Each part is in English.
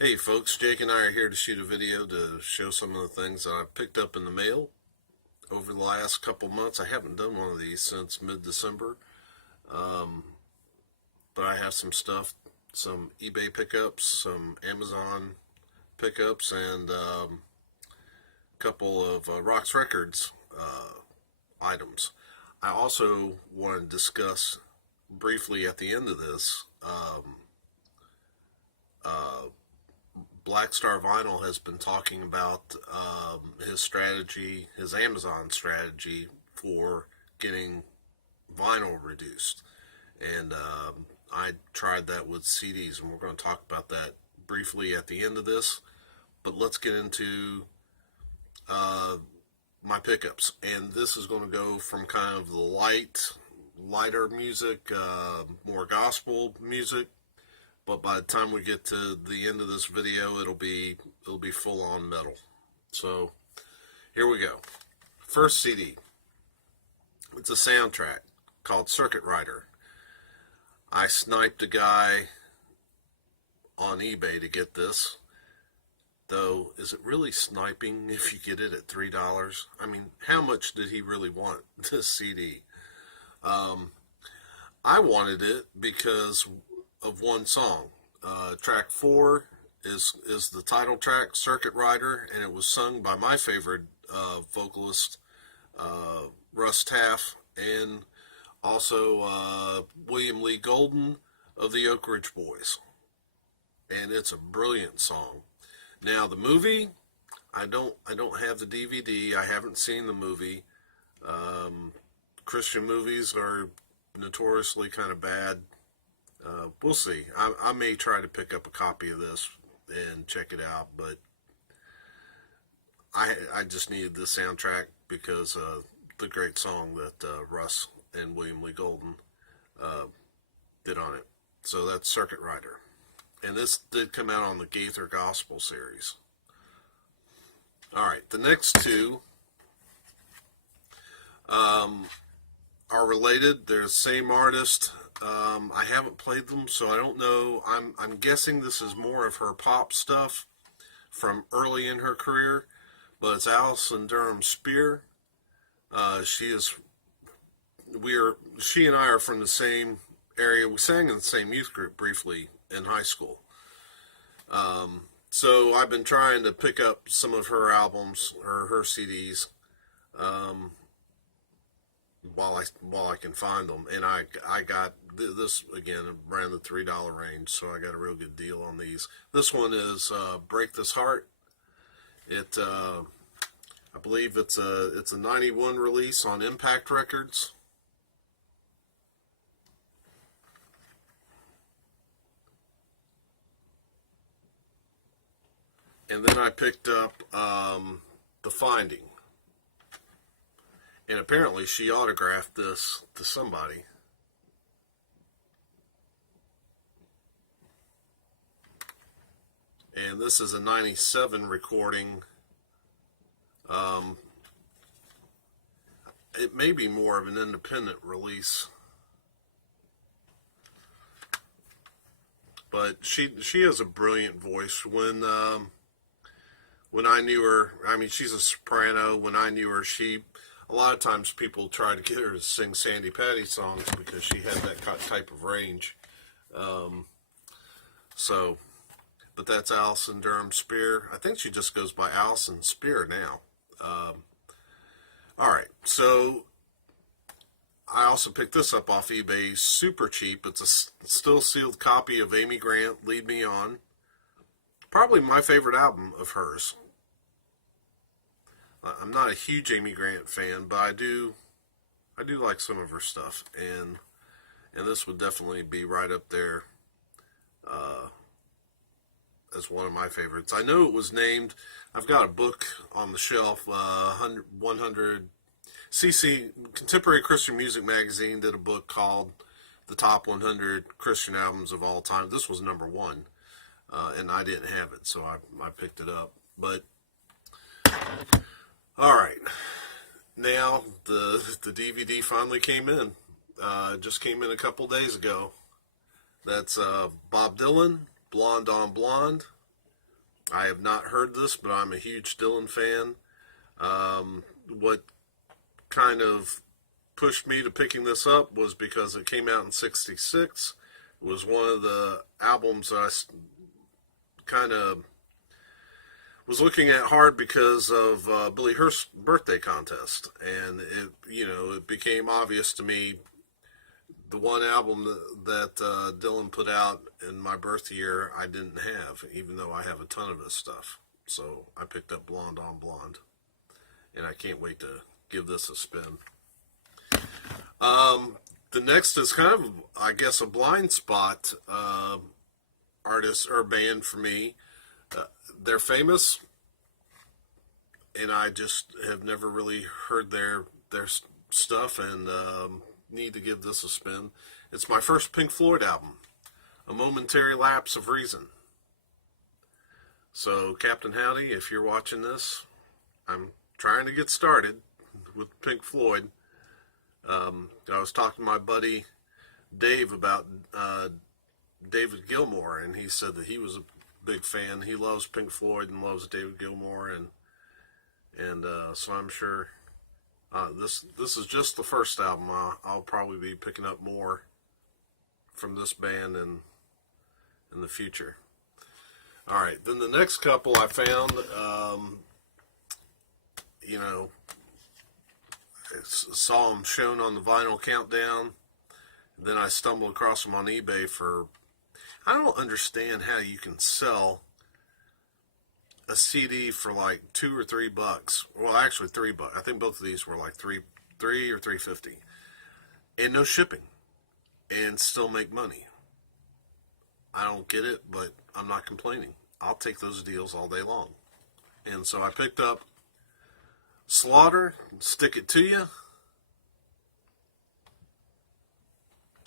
Hey folks, Jake and I are here to shoot a video to show some of the things that I picked up in the mail over the last couple months. I haven't done one of these since mid-December, um, but I have some stuff, some eBay pickups, some Amazon pickups, and a couple of Rocks Records items. I also want to discuss briefly at the end of this. Black Star Vinyl has been talking about his strategy, his Amazon strategy for getting vinyl reduced. And I tried that with CDs, and we're going to talk about that briefly at the end of this. But let's get into my pickups. And this is going to go from kind of the lighter music, more gospel music, but by the time we get to the end of this video, it'll be full on metal. So here we go. First CD. It's a soundtrack called Circuit Rider. I sniped a guy on eBay to get this. Though, is it really sniping if you get it at $3? I mean, how much did he really want this CD? I wanted it because of one song. Track 4 is the title track, Circuit Rider, and it was sung by my favorite vocalist, Russ Taff, and also William Lee Golden of the Oak Ridge Boys. And it's a brilliant song. Now the movie, I don't have the DVD. I haven't seen the movie. Christian movies are notoriously kind of bad. We'll see. I may try to pick up a copy of this and check it out, but I just needed the soundtrack because of the great song that Russ and William Lee Golden did on it. So that's Circuit Rider. And this did come out on the Gaither Gospel series. Alright, the next two are related. They're the same artist. I haven't played them, so I don't know. I'm guessing this is more of her pop stuff from early in her career, but it's Allison Durham Spear. She and I are from the same area. We sang in the same youth group briefly in high school. So I've been trying to pick up some of her albums or her CDs while I can find them, and I got this again around the $3 range, so I got a real good deal on these. This one is Break This Heart. I believe it's a 91 release on Impact Records. And then I picked up The Finding. And apparently she autographed this to somebody. And this is a 97 recording. It may be more of an independent release. But she has a brilliant voice. When I knew her, I mean, she's a soprano. When I knew her, a lot of times people try to get her to sing Sandy Patty songs because she had that type of range. But that's Allison Durham Spear. I think she just goes by Allison Spear now. All right, so I also picked this up off eBay super cheap. It's a still sealed copy of Amy Grant, Lead Me On. Probably my favorite album of hers. I'm not a huge Amy Grant fan, but I do like some of her stuff, and this would definitely be right up there as one of my favorites. I know it was named. I've got a book on the shelf. 100 CC Contemporary Christian Music Magazine did a book called The Top 100 Christian Albums of All Time. This was number 1, and I didn't have it, so I picked it up. But all right, now the DVD finally came in. Just came in a couple days ago. That's Bob Dylan, Blonde on Blonde. I have not heard this, but I'm a huge Dylan fan. What kind of pushed me to picking this up was because it came out in '66. It was one of the albums I kind of was looking at hard because of Billy Hurst's birthday contest, and it became obvious to me the one album that Dylan put out in my birth year I didn't have, even though I have a ton of his stuff. So I picked up Blonde on Blonde, and I can't wait to give this a spin. The next is kind of, I guess, a blind spot artist or band for me. They're famous, and I just have never really heard their stuff, and need to give this a spin. It's my first Pink Floyd album, A Momentary Lapse of Reason. So, Captain Howdy, if you're watching this, I'm trying to get started with Pink Floyd. I was talking to my buddy Dave about David Gilmour, and he said that he was a big fan. He loves Pink Floyd and loves David Gilmour, and so I'm sure this is just the first album. I'll probably be picking up more from this band in the future. All right, then the next couple I found, saw them shown on the Vinyl Countdown. Then I stumbled across them on eBay for, I don't understand how you can sell a CD for like $2 or $3. Well, actually $3. I think both of these were like three or $3.50, and no shipping, and still make money. I don't get it, but I'm not complaining. I'll take those deals all day long. And so I picked up Slaughter, Stick It To You,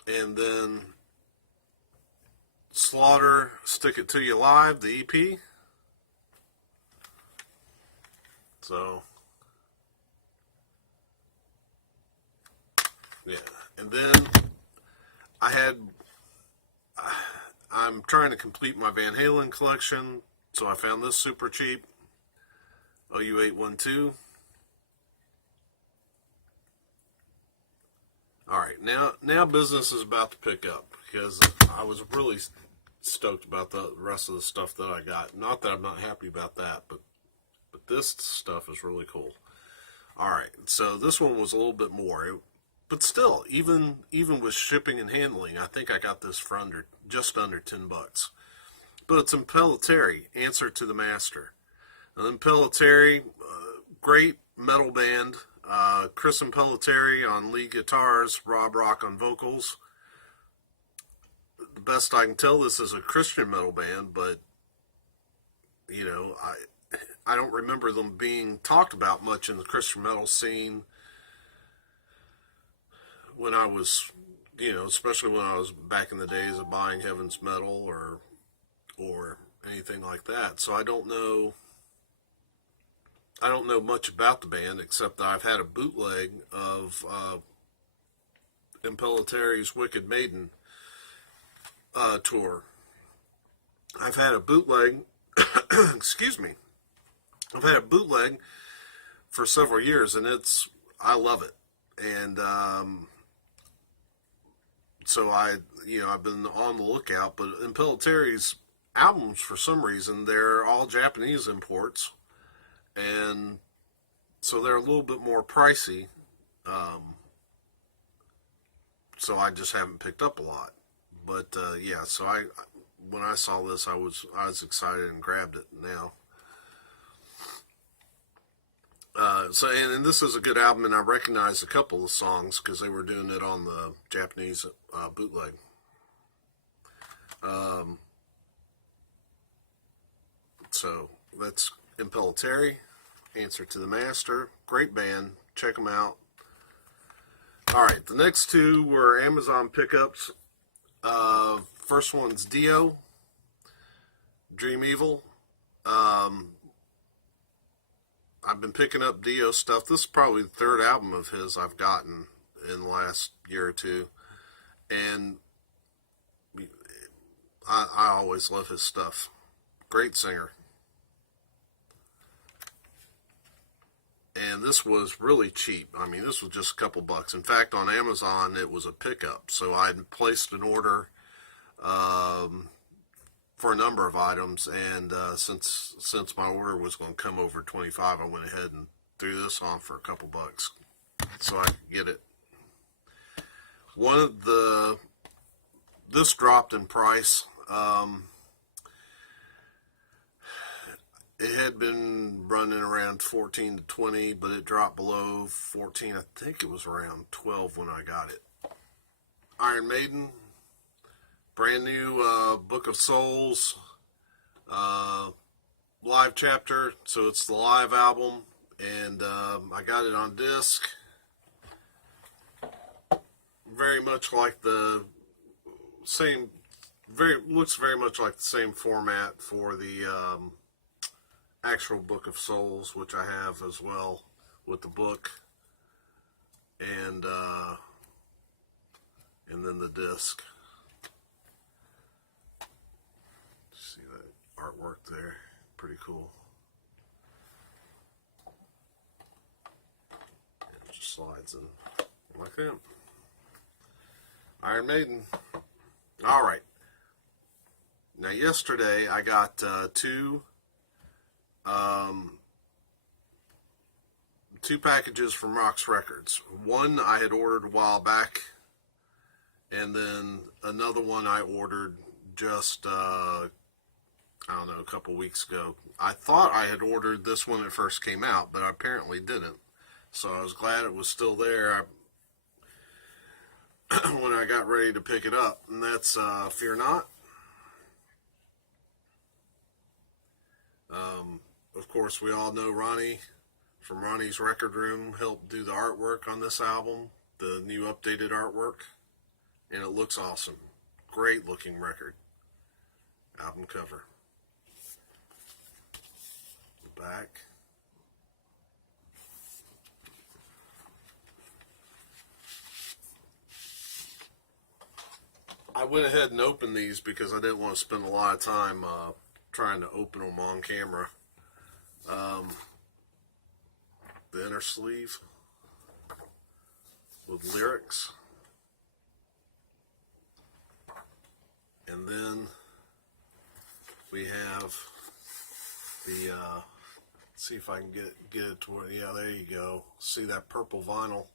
and then Slaughter, Stick It To You Live, the EP. So, yeah. And then I'm trying to complete my Van Halen collection, so I found this super cheap, OU812. Alright, now business is about to pick up, because I was really stoked about the rest of the stuff that I got. Not that I'm not happy about that, but this stuff is really cool. Alright, so this one was a little bit more, but still, even with shipping and handling, I think I got this for just under $10. But it's Impellitteri, Answer to the Master. And Impellitteri, great metal band. Chris Impellitteri on lead guitars, Rob Rock on vocals. The best I can tell, this is a Christian metal band, but I don't remember them being talked about much in the Christian metal scene when I was, especially when I was back in the days of buying Heaven's Metal or anything like that. So I don't know much about the band, except that I've had a bootleg of Impelliteri's Wicked Maiden tour. I've had a bootleg, excuse me, I've had a bootleg for several years, and I love it. And so I've been on the lookout, but Impelliteri's albums, for some reason, they're all Japanese imports, and so they're a little bit more pricey. So I just haven't picked up a lot. But so when I saw this, I was excited and grabbed it now. And this is a good album, and I recognize a couple of songs because they were doing it on the Japanese bootleg. So that's Impellitteri, Answer to the Master. Great band. Check them out. All right, the next two were Amazon pickups. First one's Dio, Dream Evil. I've been picking up Dio stuff. This is probably the third album of his I've gotten in the last year or two. And I always love his stuff. Great singer. and this was really cheap. I mean, this was just a couple bucks. In fact, on Amazon, it was a pickup. So I placed an order for a number of items, and since my order was going to come over 25, I went ahead and threw this on for a couple bucks so I could get it. This dropped in price. It had been running around 14 to 20, but it dropped below 14. I think it was around 12 when I got it. Iron Maiden, brand new Book of Souls live chapter. So it's the live album, and I got it on disc. Very much like the same, looks very much like the same format for the actual Book of Souls, which I have as well with the book, and then the disc. See that artwork there? Pretty cool. It just slides in like that. Iron Maiden. All right. Now, yesterday I got two packages from Rox Records. One I had ordered a while back, and then another one I ordered just I don't know, a couple weeks ago. I thought I had ordered this when it first came out, but I apparently didn't. So I was glad it was still there when I got ready to pick it up, and that's Fear Not. Of course, we all know Ronnie from Ronnie's Record Room helped do the artwork on this album, the new updated artwork, and it looks awesome. Great looking record. Album cover. The back. I went ahead and opened these because I didn't want to spend a lot of time trying to open them on camera. The inner sleeve with lyrics, and then we have the see if I can get it to where, yeah, there you go. See that purple vinyl?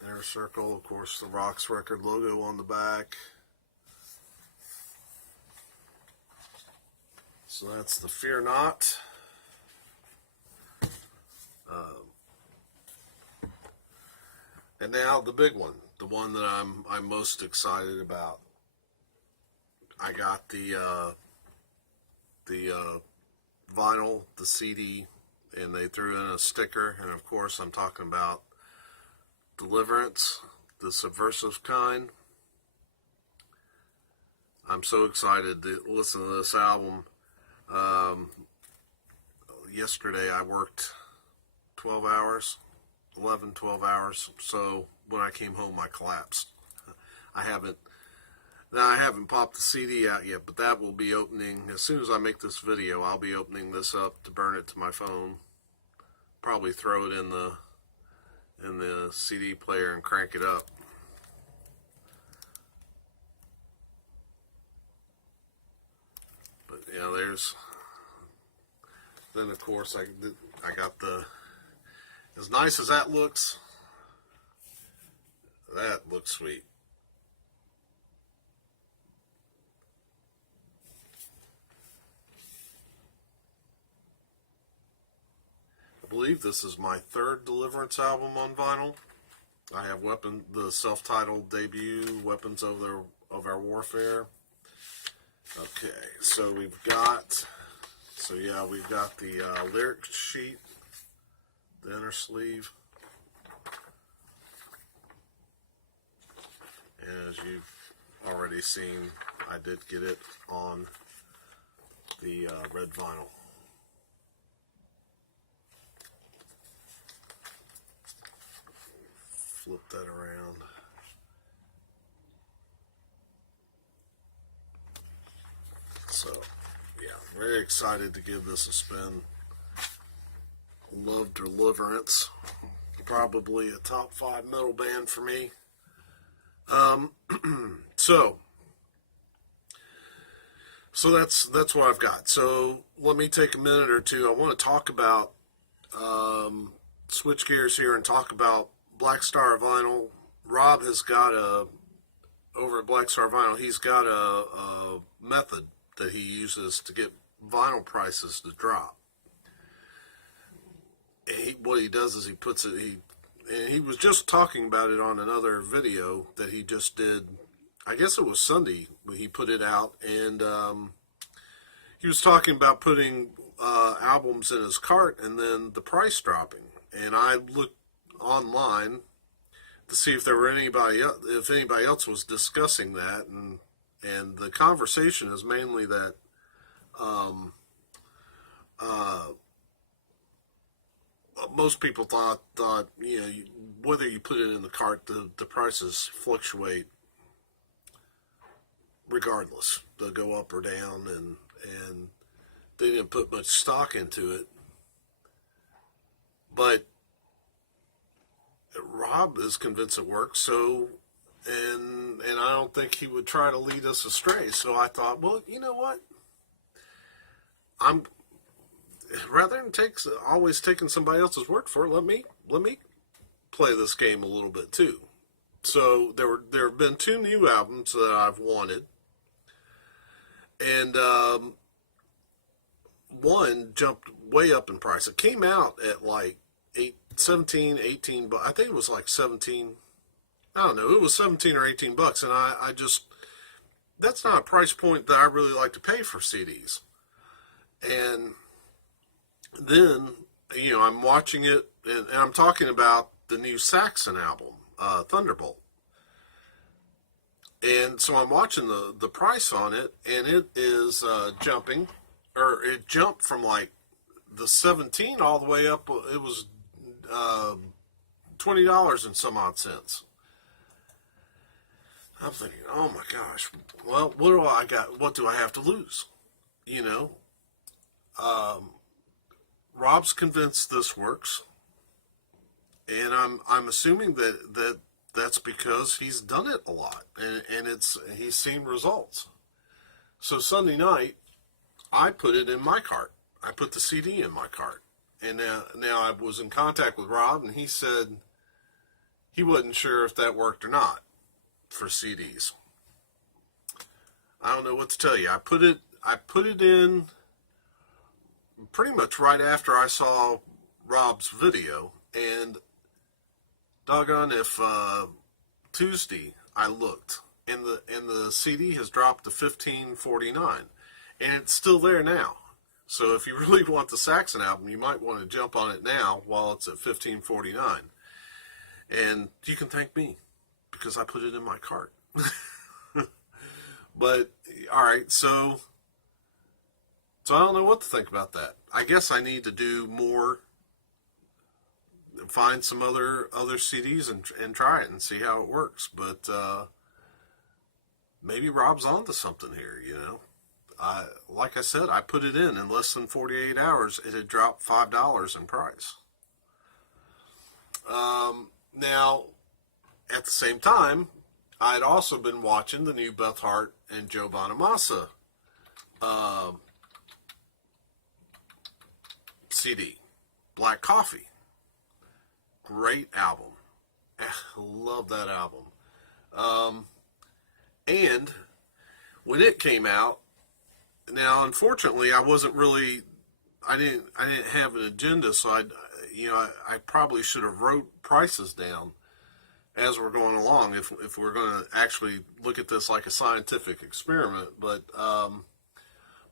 Inner circle, of course, the Rox Record logo on the back. So that's the Fear Not. And now the big one, the one that I'm most excited about. I got the vinyl, the CD, and they threw in a sticker, and of course I'm talking about Deliverance, the Subversive Kind. I'm so excited to listen to this album. Yesterday I worked 12 hours, 12 hours, so when I came home I collapsed. I haven't popped the CD out yet, but that will be opening as soon as I make this video. I'll be opening this up to burn it to my phone. Probably throw it in the CD player and crank it up. But yeah, then of course I got the, as nice as that looks sweet. I believe this is my third Deliverance album on vinyl. I have the self-titled debut, Weapons of Our Warfare. Okay, so we've got the lyric sheet, the inner sleeve, and as you've already seen, I did get it on the red vinyl. Flip that around. So, yeah, very excited to give this a spin. Love Deliverance. Probably a top 5 metal band for me. So that's what I've got. So let me take a minute or two. I want to talk about switch gears here and talk about Black Star Vinyl. Rob has got over at Black Star Vinyl, he's got a method that he uses to get vinyl prices to drop. What he does is he puts it, he was just talking about it on another video that he just did. I guess it was Sunday when he put it out, and he was talking about putting albums in his cart and then the price dropping. And I looked online to see if there were anybody else was discussing that, and the conversation is mainly that most people thought whether you put it in the cart, the prices fluctuate regardless. They'll go up or down, and they didn't put much stock into it. But Rob is convinced it works, so and I don't think he would try to lead us astray. So I thought, well, you know what? I'm rather than always taking somebody else's word for it, let me play this game a little bit too. So there have been 2 new albums that I've wanted, and one jumped way up in price. It came out at like 17, 18 bucks. I think it was like 17. I don't know. It was 17 or 18 bucks, and I just, that's not a price point that I really like to pay for CDs. And then, I'm watching it, and I'm talking about the new Saxon album, Thunderbolt. And so I'm watching the price on it, and it is jumping, or it jumped from like the 17 all the way up. It was $20 and some odd cents. I'm thinking, oh my gosh, well, what do I got? What do I have to lose? Rob's convinced this works, and I'm assuming that's because he's done it a lot, and he's seen results. So Sunday night, I put it in my cart. I put the CD in my cart, and now I was in contact with Rob, and he said he wasn't sure if that worked or not for CDs. I don't know what to tell you. I put it in pretty much right after I saw Rob's video, and doggone if Tuesday I looked, and the CD has dropped to $15.49, and it's still there now. So if you really want the Saxon album, you might want to jump on it now while it's at $15.49, and you can thank me because I put it in my cart. But all right, so I don't know what to think about that. I guess I need to do more, find some other CDs and try it and see how it works. But maybe Rob's onto something here, like I said, I put it in less than 48 hours. It had dropped $5 in price. Now, at the same time, I had also been watching the new Beth Hart and Joe Bonamassa CD, Black Coffee. Great album. Love that album. And when it came out, now unfortunately I didn't have an agenda, so I probably should have wrote prices down as we're going along if we're going to actually look at this like a scientific experiment. But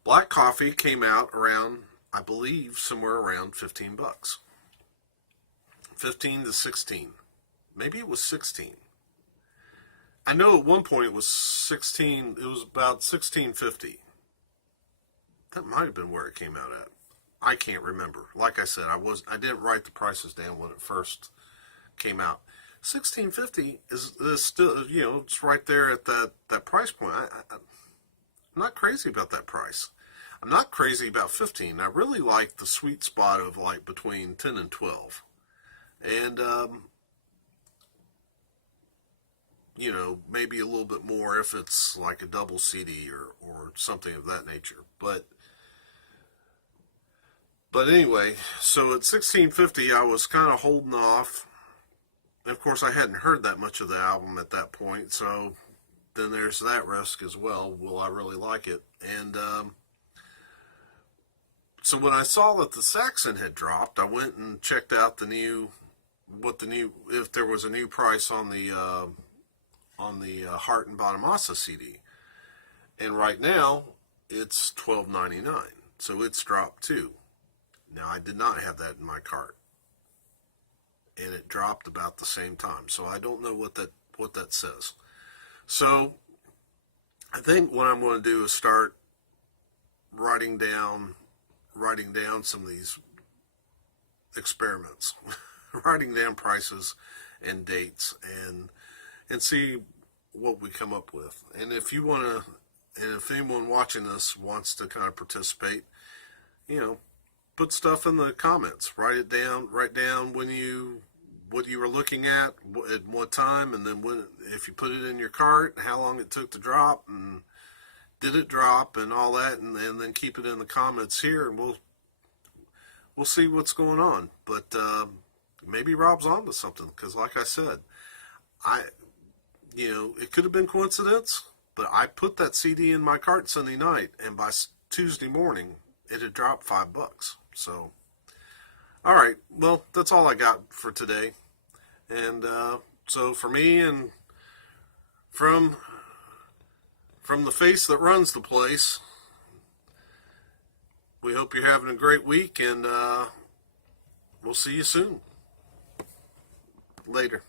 Black Coffee came out around, I believe, somewhere around 15 bucks. 15 to 16. Maybe it was 16. I know at one point it was 16, it was about 16.50. That might have been where it came out at. I can't remember. Like I said, I didn't write the prices down when it first came out. 16.50 is still, it's right there at that price point. I'm not crazy about that price. I'm not crazy about 15. I really like the sweet spot of like between 10 and 12. And, you know, maybe a little bit more if it's like a double CD or something of that nature. But anyway, so at 1650 I was kind of holding off. And of course I hadn't heard that much of the album at that point, so then there's that risk as well. Will I really like it? And so when I saw that the Saxon had dropped, I went and checked out if there was a new price on the Heart and Bonamassa CD. And right now it's $12.99, so it's dropped too. Now I did not have that in my cart, and it dropped about the same time. So I don't know what that says. So I think what I'm going to do is start writing down some of these experiments, writing down prices and dates, and see what we come up with. And if you want to, and if anyone watching this wants to kind of participate, you know, put stuff in the comments. Write it down. Write down what you were looking at what time, and then if you put it in your cart, how long it took to drop, and did it drop, and all that, and then keep it in the comments here, and we'll see what's going on. But maybe Rob's onto something, because like I said, it could have been coincidence, but I put that CD in my cart Sunday night, and by Tuesday morning, it had dropped $5. So, all right, well, that's all I got for today. And so for me and from the face that runs the place, we hope you're having a great week, and we'll see you soon. Later.